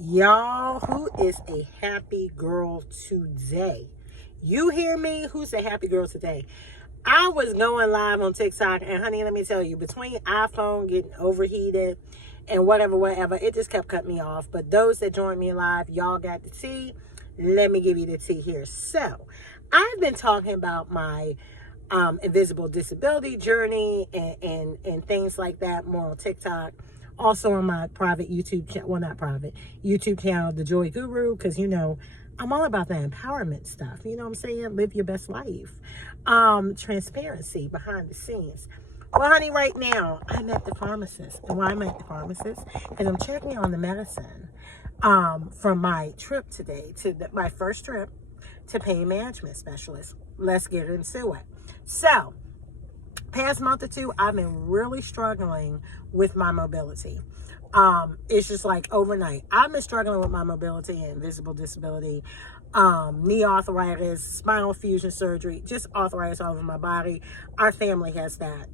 Y'all, who is a happy girl today? You hear me? Who's a happy girl today? I was going live on TikTok, and honey, let me tell you, between iPhone getting overheated and whatever, it just kept cutting me off. But those that joined me live, y'all got the tea. Let me give you the tea here. So, I've been talking about my invisible disability journey and things like that more on TikTok. Also on my private YouTube channel, well, not private, YouTube channel, The Joy Guru, because, I'm all about the empowerment stuff. You know what I'm saying? Live your best life. Transparency behind the scenes. Well, honey, right now, I'm at the pharmacist. And why I'm at the pharmacist? Because I'm checking on the medicine from my trip today, my first trip to pain management specialist. Let's get into it. So, past month or two, I've been really struggling with my mobility. It's just like overnight. I've been struggling with my mobility and visible disability, knee arthritis, spinal fusion surgery, just arthritis all over my body. Our family has that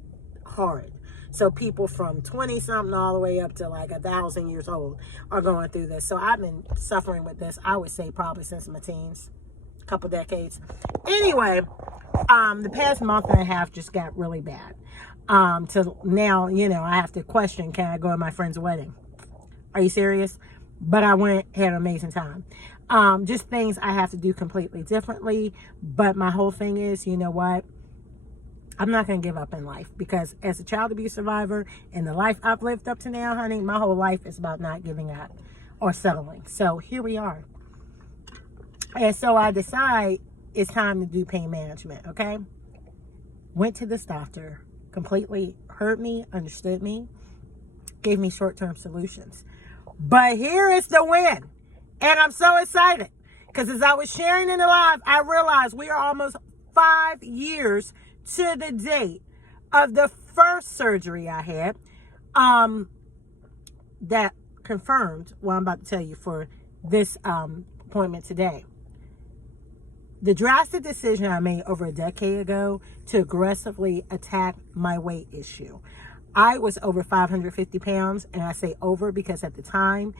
hard. So people from 20 something all the way up to like 1,000 years old are going through this. So I've been suffering with this, I would say probably since my teens, couple decades. Anyway, the past month and a half just got really bad. To now, I have to question, can I go to my friend's wedding? Are you serious? But I went, had an amazing time. Just things I have to do completely differently. But my whole thing is, you know what? I'm not going to give up in life, because as a child abuse survivor and the life I've lived up to now, honey, my whole life is about not giving up or settling. So here we are. And so I decide it's time to do pain management, okay? Went to this doctor, completely heard me, understood me, gave me short-term solutions. But here is the win. And I'm so excited, because as I was sharing in the live, I realized we are almost 5 years to the date of the first surgery I had that confirmed what I'm about to tell you for this appointment today. The drastic decision I made over a decade ago to aggressively attack my weight issue. I was over 550 pounds, and I say over because at the time,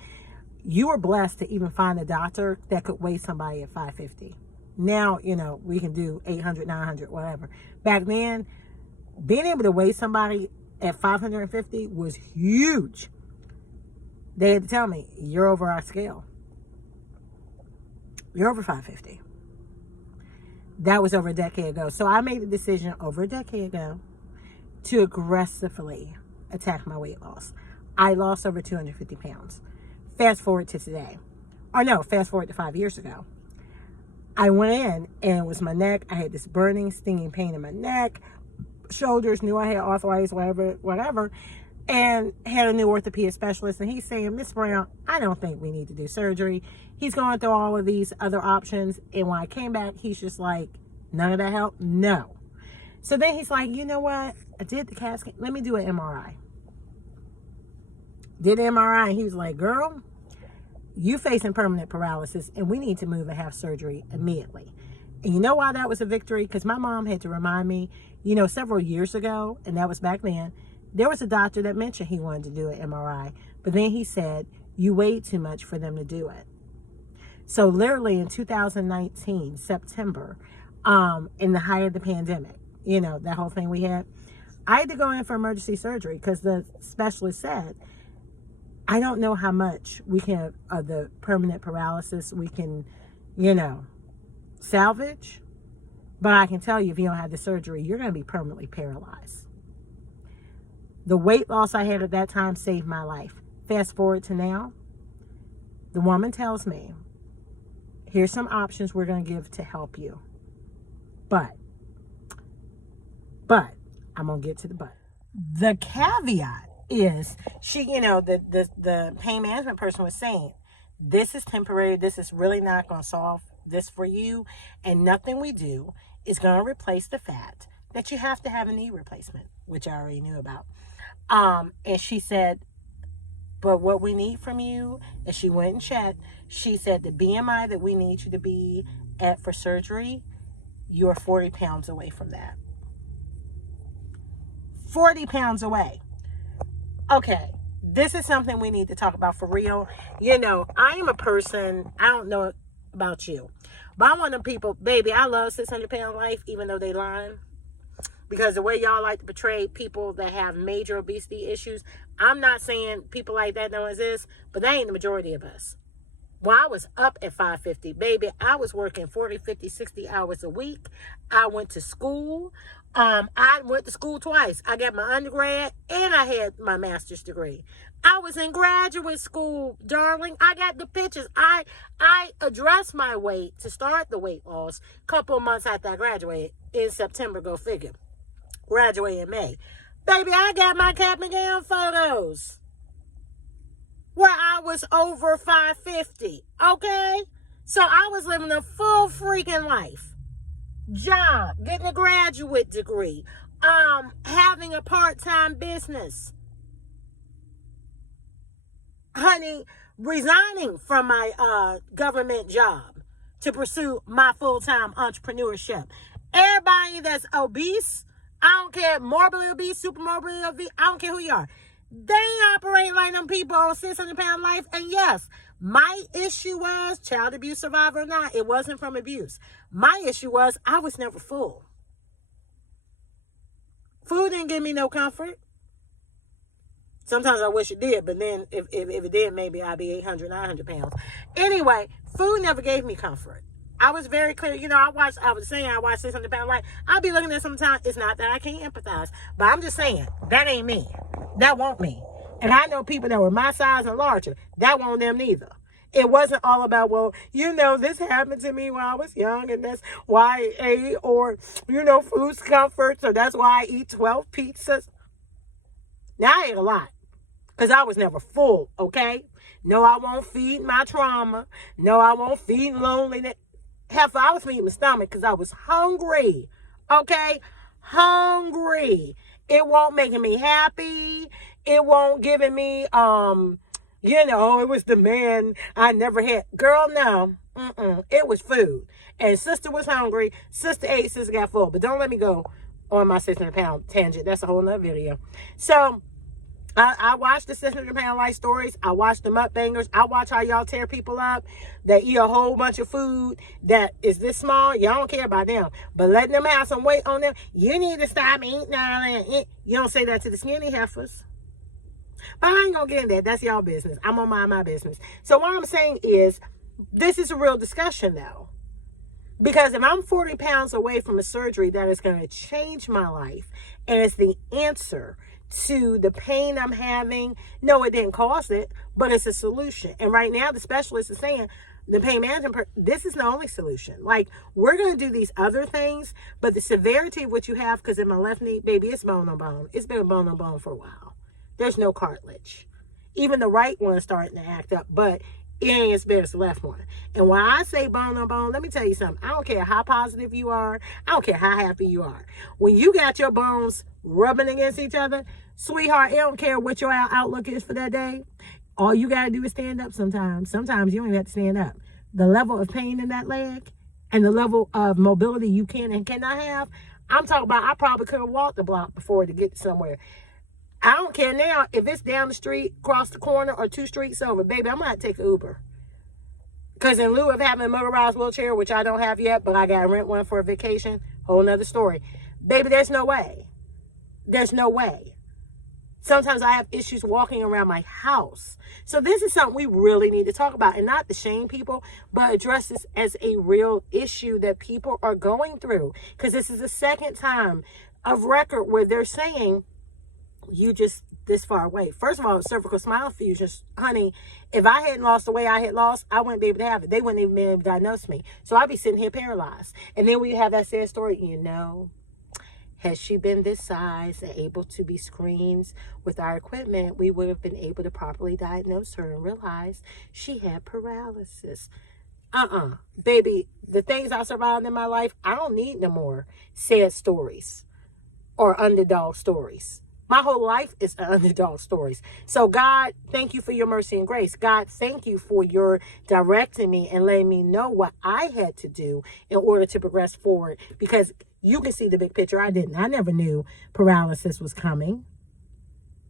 you were blessed to even find a doctor that could weigh somebody at 550. Now, we can do 800, 900, whatever. Back then, being able to weigh somebody at 550 was huge. They had to tell me, you're over our scale. You're over 550. That was over a decade ago. So I made a decision over a decade ago to aggressively attack my weight loss. I lost over 250 pounds. Fast forward to today. Or no, fast forward to 5 years ago. I went in, and it was my neck. I had this burning, stinging pain in my neck, shoulders, knew I had arthritis, whatever, and had a new orthopedic specialist. And he's saying, Miss Brown, I don't think we need to do surgery. He's going through all of these other options. And when I came back, he's just like, none of that helped? No. So then he's like, you know what? I did the CAT scan. Let me do an MRI. Did the MRI, and he was like, girl, you facing permanent paralysis, and we need to move and have surgery immediately. And you know why that was a victory? Because my mom had to remind me, several years ago, and that was back then, there was a doctor that mentioned he wanted to do an MRI. But then he said, you weighed too much for them to do it. So literally in 2019, September, in the height of the pandemic, that whole thing we had, I had to go in for emergency surgery because the specialist said, I don't know how much we can, of the permanent paralysis we can, salvage. But I can tell you, if you don't have the surgery, you're going to be permanently paralyzed. The weight loss I had at that time saved my life. Fast forward to now, the woman tells me, here's some options we're going to give to help you. But, I'm going to get to the but. The caveat is, the pain management person was saying, this is temporary. This is really not going to solve this for you. And nothing we do is going to replace the fact that you have to have a knee replacement, which I already knew about. And she said, but what we need from you, and she went and checked, she said the BMI that we need you to be at for surgery, you're 40 pounds away from that. 40 pounds away. Okay, this is something we need to talk about for real. You know, I am a person, I don't know about you, but I'm one of them people, baby, I love 600-pound life, even though they lying. Because the way y'all like to portray people that have major obesity issues, I'm not saying people like that don't exist, but they ain't the majority of us. When I was up at 550, baby, I was working 40, 50, 60 hours a week. I went to school. I went to school twice. I got my undergrad and I had my master's degree. I was in graduate school, darling. I got the pictures. I addressed my weight to start the weight loss a couple of months after I graduated in September, go figure. Graduated in May. Baby, I got my cap and gown photos where I was over 550, okay? So I was living a full freaking life. Job, getting a graduate degree, having a part-time business. Honey, resigning from my government job to pursue my full-time entrepreneurship. Everybody that's obese, I don't care, morbidly obese, super morbidly obese, I don't care who you are. They operate like them people on 600-pound life. And yes, my issue was, child abuse survivor or not, it wasn't from abuse. My issue was, I was never full. Food didn't give me no comfort. Sometimes I wish it did, but then if it did, maybe I'd be 800, 900 pounds. Anyway, food never gave me comfort. I was very clear. You know, I watched 600-pound life. I'll be looking at sometimes. It's not that I can't empathize, but I'm just saying, that ain't me. That won't me. And I know people that were my size and larger. That won't them neither. It wasn't all about, well, you know, this happened to me when I was young, and that's why I ate, or, you know, food's comfort, so that's why I eat 12 pizzas. Now, I ate a lot, because I was never full, okay? No, I won't feed my trauma. No, I won't feed loneliness. Heifer, I was feeding my stomach because I was hungry. Okay? Hungry. It won't making me happy. It won't giving me, you know, it was the man I never had. Girl, no. It was food. And sister was hungry. Sister ate, sister got full. But don't let me go on my 600-pound tangent. That's a whole nother video. So, I watch the 600-pound life stories. I watch the mukbangers. I watch how y'all tear people up that eat a whole bunch of food that is this small. Y'all don't care about them. But letting them have some weight on them, you need to stop eating all that. You don't say that to the skinny heifers. But I ain't going to get in that. That's y'all business. I'm going to mind my business. So what I'm saying is, this is a real discussion, though. Because if I'm 40 pounds away from a surgery that is going to change my life, and it's the answer to the pain I'm having. No, it didn't cause it, but it's a solution. And right now, the specialist is saying the pain management, this is the only solution. Like, we're going to do these other things, but the severity of what you have, because in my left knee, baby, it's bone on bone. It's been bone on bone for a while. There's no cartilage. Even the right one is starting to act up, but it ain't as bad as the left one. And when I say bone on bone, let me tell you something. I don't care how positive you are. I don't care how happy you are. When you got your bones rubbing against each other, sweetheart, it don't care what your outlook is for that day. All you got to do is stand up sometimes. Sometimes you don't even have to stand up. The level of pain in that leg and the level of mobility you can and cannot have, I'm talking about I probably could have walked the block before to get somewhere. I don't care now if it's down the street, across the corner, or 2 streets over. Baby, I'm going to have to take an Uber. Because in lieu of having a motorized wheelchair, which I don't have yet, but I got to rent one for a vacation, whole nother story. Baby, there's no way. There's no way. Sometimes I have issues walking around my house. So this is something we really need to talk about. And not to shame people, but address this as a real issue that people are going through. Because this is the second time of record where they're saying, you just this far away. First of all, cervical smile fusions, honey, if I hadn't lost the way I had lost, I wouldn't be able to have it. They wouldn't even be able to diagnose me. So I'd be sitting here paralyzed. And then we have that sad story, you know, had she been this size and able to be screened with our equipment, we would have been able to properly diagnose her and realize she had paralysis. Baby, the things I survived in my life, I don't need no more sad stories or underdog stories. My whole life is underdog stories. So God, thank you for your mercy and grace. God, thank you for your directing me and letting me know what I had to do in order to progress forward. Because you can see the big picture. I didn't. I never knew paralysis was coming.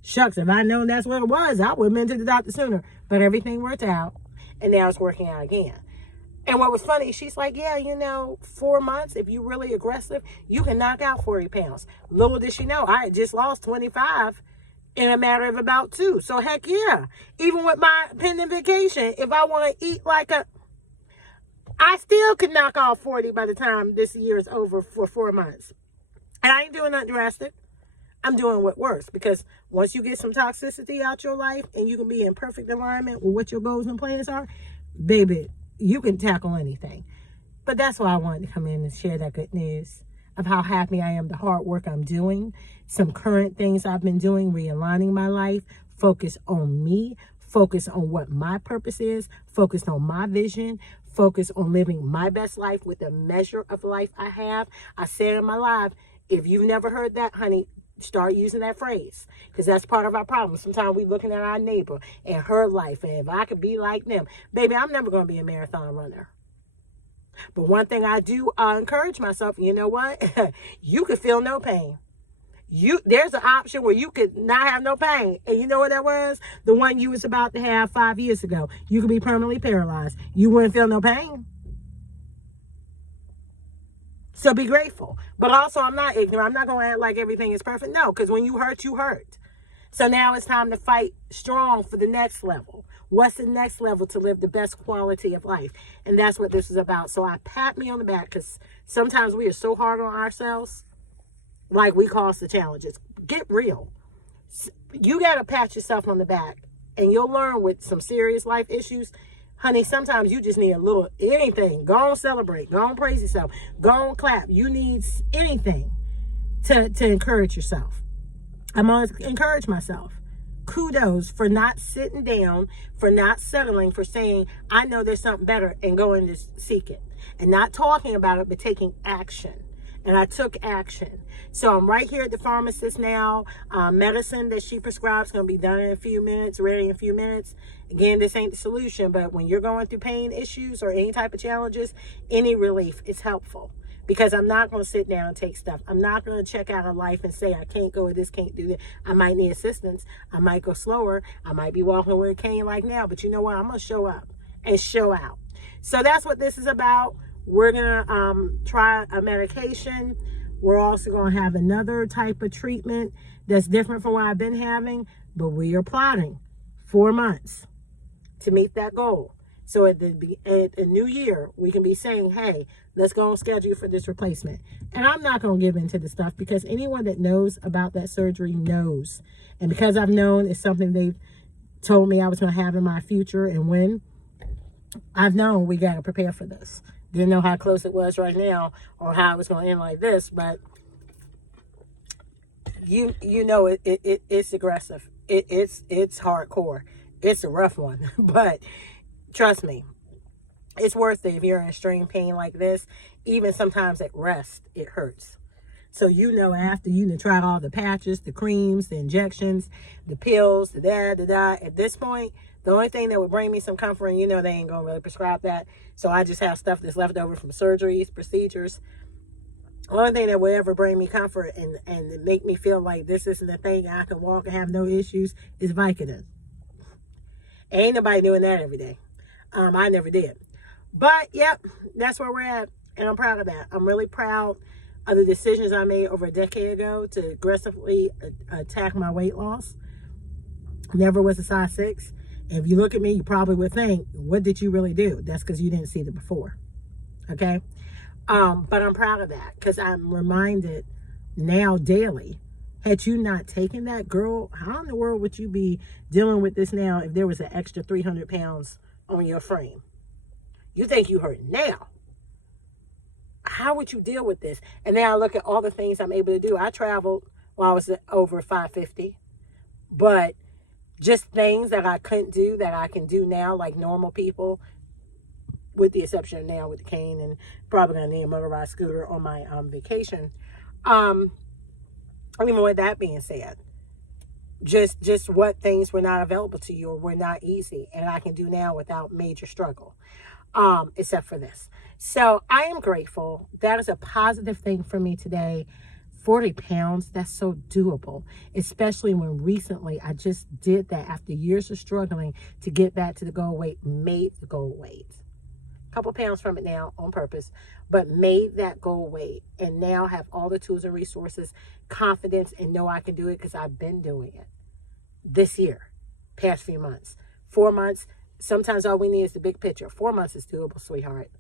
Shucks, if I'd known that's what it was, I would have been to the doctor sooner. But everything worked out, and now it's working out again. And what was funny, she's like, yeah, 4 months, if you're really aggressive, you can knock out 40 pounds. Little did she know, I had just lost 25 in a matter of about 2. So heck yeah. Even with my pending vacation, if I want to eat I still could knock off 40 by the time this year is over for 4 months. And I ain't doing nothing drastic. I'm doing what works, because once you get some toxicity out your life and you can be in perfect alignment with what your goals and plans are, baby, you can tackle anything. But that's why I wanted to come in and share that good news of how happy I am, the hard work I'm doing, some current things I've been doing, realigning my life, focus on me, focus on what my purpose is, focus on my vision, focus on living my best life with the measure of life I have. I said in my live, if you've never heard that, honey, start using that phrase, because that's part of our problem. Sometimes we looking at our neighbor and her life, and if I could be like them, baby, I'm never going to be a marathon runner. But one thing I do encourage myself, you know what? You could feel no pain. There's an option where you could not have no pain. And you know what that was? The one you was about to have 5 years ago. You could be permanently paralyzed. You wouldn't feel no pain. So be grateful. But also, I'm not ignorant. I'm not going to act like everything is perfect. No, because when you hurt, you hurt. So now it's time to fight strong for the next level. What's the next level to live the best quality of life? And that's what this is about. So I pat me on the back, because sometimes we are so hard on ourselves, like we cause the challenges. Get real. You got to pat yourself on the back, and you'll learn with some serious life issues. Honey, sometimes you just need a little anything. Go on, celebrate. Go on, praise yourself. Go on, clap. You need anything to encourage yourself. I'm going to encourage myself. Kudos for not sitting down, for not settling, for saying, I know there's something better, and going to seek it. And not talking about it, but taking action. And I took action. So I'm right here at the pharmacist now. Medicine that she prescribes is going to be done in a few minutes, ready in a few minutes. Again, this ain't the solution, but when you're going through pain issues or any type of challenges, any relief is helpful. Because I'm not going to sit down and take stuff. I'm not going to check out of life and say, I can't go with this, can't do that. I might need assistance. I might go slower. I might be walking with a cane like now. But you know what? I'm going to show up and show out. So that's what this is about. We're going to try a medication. We're also going to have another type of treatment that's different from what I've been having. But we are plotting 4 months to meet that goal. So at the new year, we can be saying, hey, let's go on schedule for this replacement. And I'm not going to give into the stuff, because anyone that knows about that surgery knows. And because I've known it's something they've told me I was going to have in my future, and when, I've known we got to prepare for this. Didn't know how close it was right now, or how it was going to end like this, but you know it's aggressive. It's hardcore. It's a rough one, but trust me, it's worth it if you're in extreme pain like this. Even sometimes at rest, it hurts. So after you tried all the patches, the creams, the injections, the pills, the at this point, the only thing that would bring me some comfort, and they ain't going to really prescribe that. So I just have stuff that's left over from surgeries, procedures. The only thing that would ever bring me comfort and make me feel like this isn't a thing, I can walk and have no issues, is Vicodin. Ain't nobody doing that every day. I never did. But, yep, that's where we're at. And I'm proud of that. I'm really proud of the decisions I made over a decade ago to aggressively attack my weight loss. Never was a size 6. If you look at me, you probably would think, what did you really do? That's because you didn't see the before. Okay? But I'm proud of that, because I'm reminded now daily, had you not taken that, girl, how in the world would you be dealing with this now if there was an extra 300 pounds on your frame? You think you hurt now. How would you deal with this? And now I look at all the things I'm able to do. I traveled while I was over 550. But just things that I couldn't do that I can do now, like normal people, with the exception of now with the cane, and probably going to need a motorized scooter on my vacation. Even with that being said, just what things were not available to you or were not easy, and I can do now without major struggle, except for this. So I am grateful. That is a positive thing for me today. 40 pounds, that's so doable, especially when recently I just did that after years of struggling to get back to the goal weight, made the goal weight. A couple pounds from it now on purpose, but made that goal weight and now have all the tools and resources, confidence, and know I can do it because I've been doing it this year, past few months. 4 months, sometimes all we need is the big picture. 4 months is doable, sweetheart,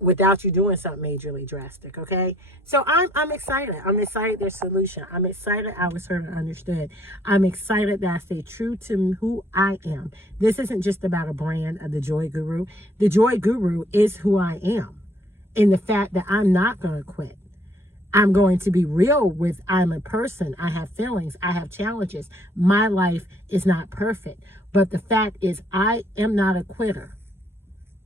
without you doing something majorly drastic, okay? So I'm excited. I'm excited there's solution. I'm excited I was heard and understood. I'm excited that I stay true to who I am. This isn't just about a brand of the Joy Guru. The Joy Guru is who I am, in the fact that I'm not going to quit. I'm going to be real with I'm a person. I have feelings. I have challenges. My life is not perfect. But the fact is I am not a quitter.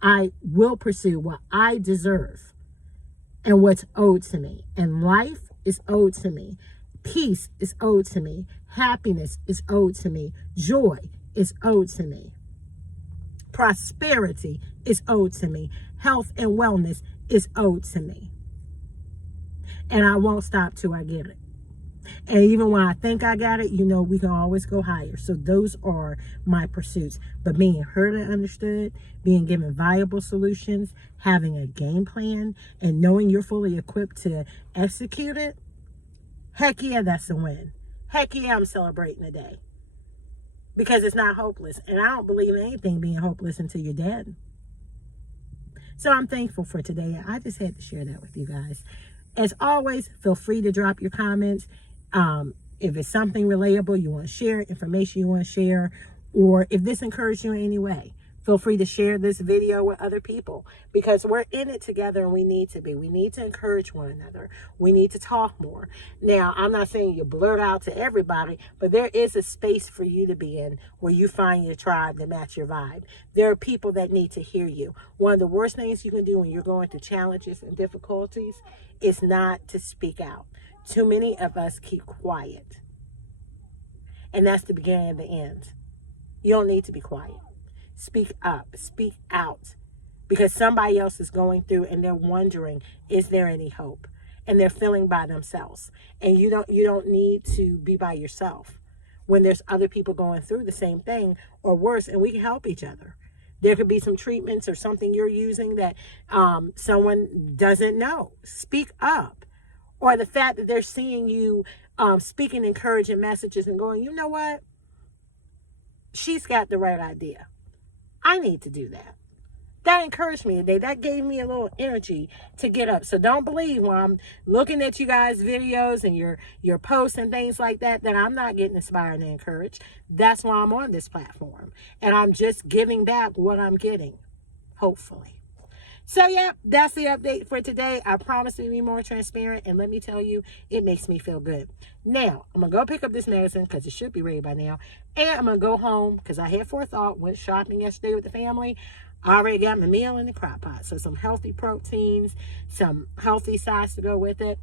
I will pursue what I deserve and what's owed to me. And life is owed to me. Peace is owed to me. Happiness is owed to me. Joy is owed to me. Prosperity is owed to me. Health and wellness is owed to me. And I won't stop till I get it. And even when I think I got it, you know, we can always go higher. So those are my pursuits. But being heard and understood, being given viable solutions, having a game plan, and knowing you're fully equipped to execute it, heck yeah, that's a win. Heck yeah, I'm celebrating today. Because it's not hopeless. And I don't believe in anything being hopeless until you're dead. So I'm thankful for today. I just had to share that with you guys. As always, feel free to drop your comments. If it's something relatable you want to share, information you want to share, or if this encouraged you in any way, feel free to share this video with other people, because we're in it together and we need to be. We need to encourage one another. We need to talk more. Now, I'm not saying you blurt out to everybody, but there is a space for you to be in where you find your tribe that match your vibe. There are people that need to hear you. One of the worst things you can do when you're going through challenges and difficulties is not to speak out. Too many of us keep quiet. And that's the beginning of the end. You don't need to be quiet. Speak up, speak out, because somebody else is going through and they're wondering, is there any hope? And they're feeling by themselves. And you don't need to be by yourself when there's other people going through the same thing or worse, and we can help each other. There could be some treatments or something you're using that someone doesn't know. Speak up. Or the fact that they're seeing you speaking encouraging messages and going, you know what? She's got the right idea. I need to do that. That encouraged me today. That gave me a little energy to get up. So don't believe when I'm looking at you guys' videos and your posts and things like that, that I'm not getting inspired and encouraged. That's why I'm on this platform. And I'm just giving back what I'm getting, hopefully. So, yeah, that's the update for today. I promise to be more transparent, and let me tell you, it makes me feel good. Now, I'm going to go pick up this medicine because it should be ready by now, and I'm going to go home because I had forethought, went shopping yesterday with the family. I already got my meal in the crock pot, so some healthy proteins, some healthy sides to go with it.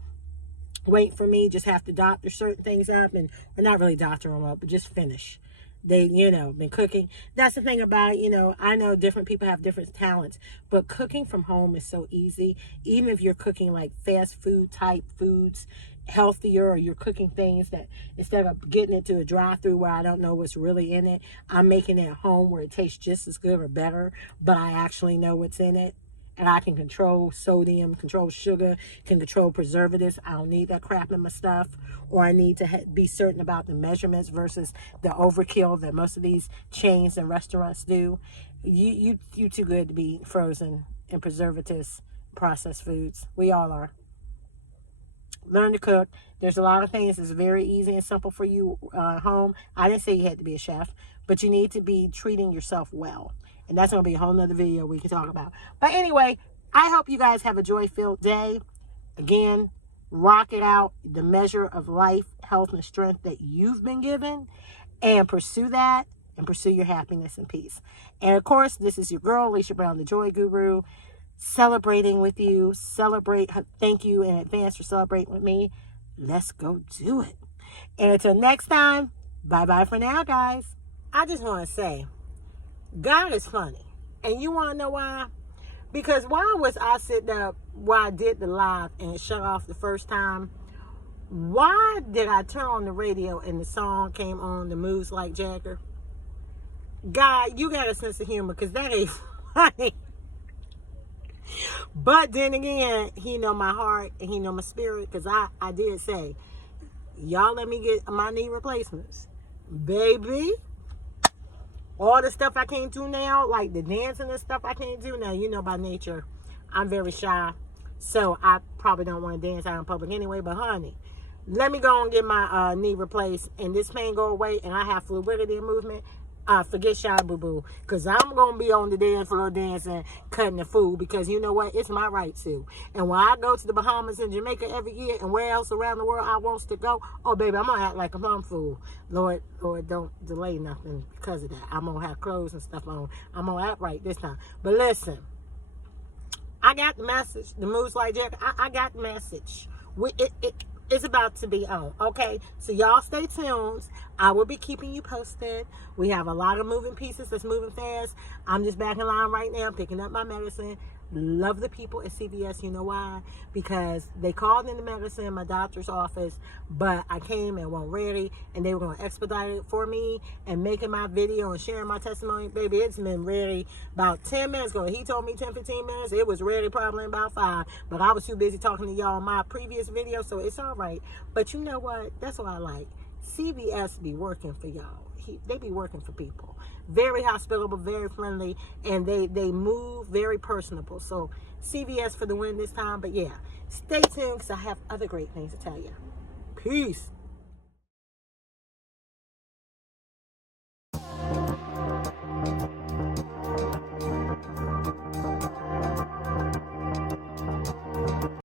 Wait for me, just have to doctor certain things up, and or not really doctor them up, but just finish. They, been cooking. That's the thing about it, I know different people have different talents, but cooking from home is so easy. Even if you're cooking like fast food type foods, healthier, or you're cooking things that instead of getting it to a drive-through where I don't know what's really in it, I'm making it at home where it tastes just as good or better, but I actually know what's in it. And I can control sodium, control sugar, can control preservatives. I don't need that crap in my stuff. Or I need to be certain about the measurements versus the overkill that most of these chains and restaurants do. You too good to be frozen in preservatives, processed foods. We all are. Learn to cook. There's a lot of things that's very easy and simple for you at home. I didn't say you had to be a chef, but you need to be treating yourself well. And that's going to be a whole nother video we can talk about. But anyway, I hope you guys have a joy-filled day. Again, rock it out, the measure of life, health, and strength that you've been given. And pursue that, and pursue your happiness and peace. And of course, this is your girl, Alicia Brown, the Joy Guru, celebrating with you. Thank you in advance for celebrating with me. Let's go do it. And until next time, bye-bye for now, guys. I just want to say, God is funny. And you want to know why? Because why was I sitting up while I did the live and it shut off the first time? Why did I turn on the radio and the song came on, the Moves Like Jagger? God, you got a sense of humor, because that ain't funny. But then again, he know my heart and he know my spirit, because I did say, y'all let me get my knee replacements. Baby, all the stuff I can't do now, like the dancing and stuff I can't do now, you know by nature, I'm very shy. So I probably don't want to dance out in public anyway, but honey, let me go and get my knee replaced and this pain go away and I have fluidity and movement. Forget shy boo boo, because I'm going to be on the dance floor dancing, cutting the food, because you know what? It's my right to. And when I go to the Bahamas and Jamaica every year and where else around the world I wants to go, oh, baby, I'm going to act like a plum fool. Lord, don't delay nothing because of that. I'm going to have clothes and stuff on. I'm going to act right this time. But listen, I got the message. The Moves Like Jack, I got the message. It's about to be on, okay? So y'all stay tuned. I will be keeping you posted. We have a lot of moving pieces that's moving fast. I'm just back in line right now, picking up my medicine. Love the people at CVS. You know why? Because they called in the medicine in my doctor's office, but I came and wasn't ready, and they were going to expedite it for me and making my video and sharing my testimony. Baby, it's been ready about 10 minutes ago. He told me 10, 15 minutes. It was ready probably in about 5, but I was too busy talking to y'all in my previous video, so it's all right. But you know what? That's what I like. CVS be working for y'all. They be working for people. Very hospitable, very friendly, and they move very personable. So CVS for the win this time. But yeah, stay tuned because I have other great things to tell you. Peace.